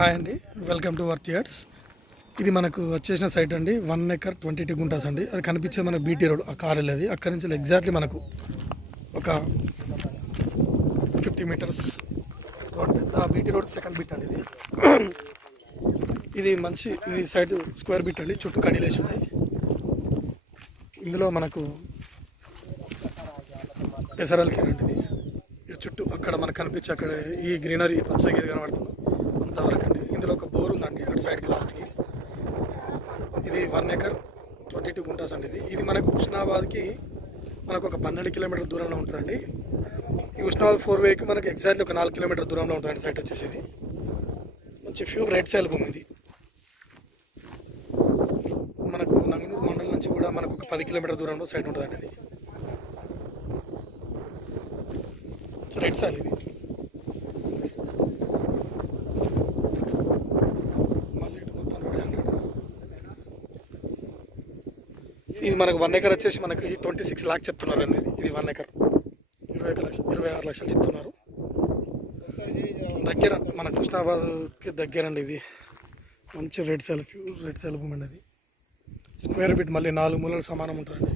Hi అండి, welcome to worth yards. ఇది మనకు వచ్చేసిన సైట్ అండి. 1 acre 22 గుంటాస్ అండి. అది కనిపించే మన బీటీ రోడ్, ఆ కార్ వెళ్ళేది అక్కడి నుంచి ఎగ్జాక్ట్లీ మనకు ఒక 50 meters రోడ్. ఆ బీటీ రోడ్ సెకండ్ బిట్ అండి ఇది. ఇది సైట్ స్క్వేర్ బిట్ అండి, చుట్టూ కడీలేసి ఉన్నాయి. ఇందులో మనకు పెసరల్కి అండి. ఇది చుట్టూ అక్కడ మనకు కనిపించే అక్కడ ఈ గ్రీనరీ పచ్చగా ఏది కనబడుతుంది అంతవరకు అండి. ఇందులో ఒక బోర్ ఉందండి అటు సైడ్కి లాస్ట్కి. ఇది 1 acre 22 గుంటాస్ అండి. ఇది మనకు హుస్నాబాద్కి మనకు ఒక 12 kilometer దూరంలో ఉంటుందండి. ఈ హుస్నాబాద్ 4-వేకి మనకు ఎగ్జాక్ట్లీ ఒక 4 kilometer దూరంలో ఉంటుందండి సైట్ వచ్చేసి. ఇది మంచి ఫ్యూ రైట్ సైడ్ భూమి. ఇది మనకు నంగనూరు మండలం నుంచి కూడా మనకు ఒక 10 kilometer దూరంలో సైట్ ఉంటుందండి. ఇది రైట్ సైడ్. ఇది ఇది మనకు 1 acre వచ్చేసి మనకి 26 lakhs చెప్తున్నారు అండి. ఇది 1 acre 26 లక్షలు చెప్తున్నారు. దగ్గర మన హుస్నాబాద్కి దగ్గర అండి. ఇది మంచి రెడ్ సెల్ భూమి అండి. అది స్క్వేర్ బిట్ మళ్ళీ 4 మూలలు సమానం ఉంటుందండి.